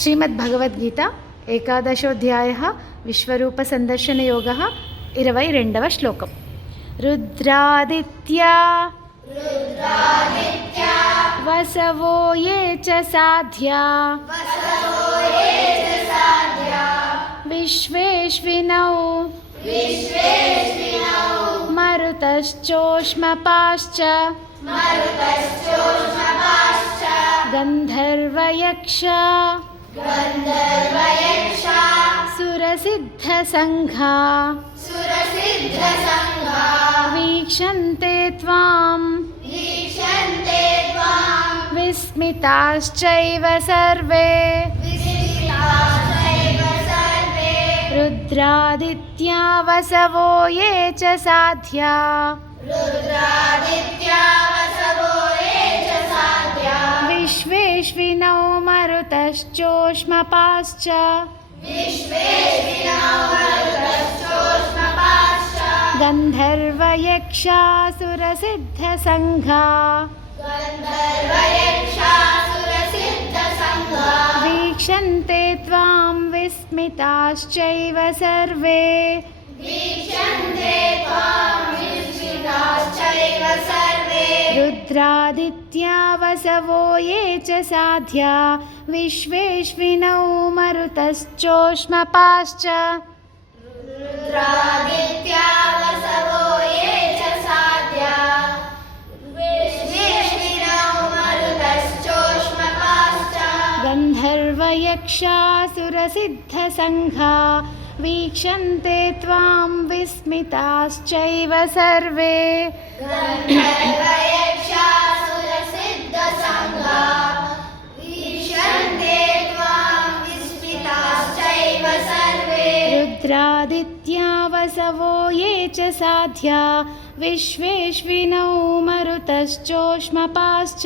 श्रीमद्भगवद्गीता एकादशोऽध्यायः विश्वरूपसन्दर्शनयोगः 22వ श्लोकम्। रुद्रादित्या वसवो ये च साध्या विश्वेश्विनौ मरुतश्चोष्मपाश्च गन्धर्वयक्ष सुरसिद्धसङ्घा वीक्षन्ते त्वां विस्मिताश्चैव सर्वे रुद्रादित्या वसवो ये च साध्या विश्वेश्विनौ मरुतश्चोष्मपाश्च गन्धर्वयक्षासुरसिद्धसङ्घा वीक्षन्ते त्वां विस्मिताश्चैव सर्वे रुद्रादित्या वसवो ये च साध्या विश्वेश्विनौ मरुतश्चोष्मपाश्च गन्धर्वयक्षासुरसिद्धसङ्घा वीक्षन्ते त्वां विस्मिताश्चैव सर्वे रुद्रादित्या वसवो ये च साध्या विश्वेश्विनौ मरुतश्चोष्मपाश्च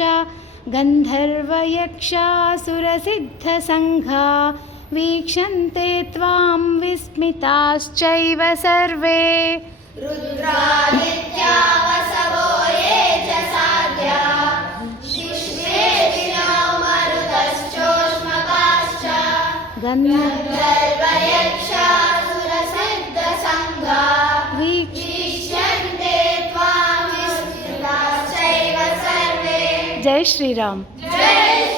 गन्धर्वयक्षासुरसिद्धसङ्घा वीक्षन्ते त्वां विस्मिताश्चैव सर्वे रुद्रादित्या वसवो ये च साध्या विश्वेश्विनौ मरुतश्चोष्मपाश्च गन्धर्वयक्षासुरसिद्धसङ्घा वीक्षन्ते त्वां विस्मिताश्चैव सर्वे। जय श्री राम। जय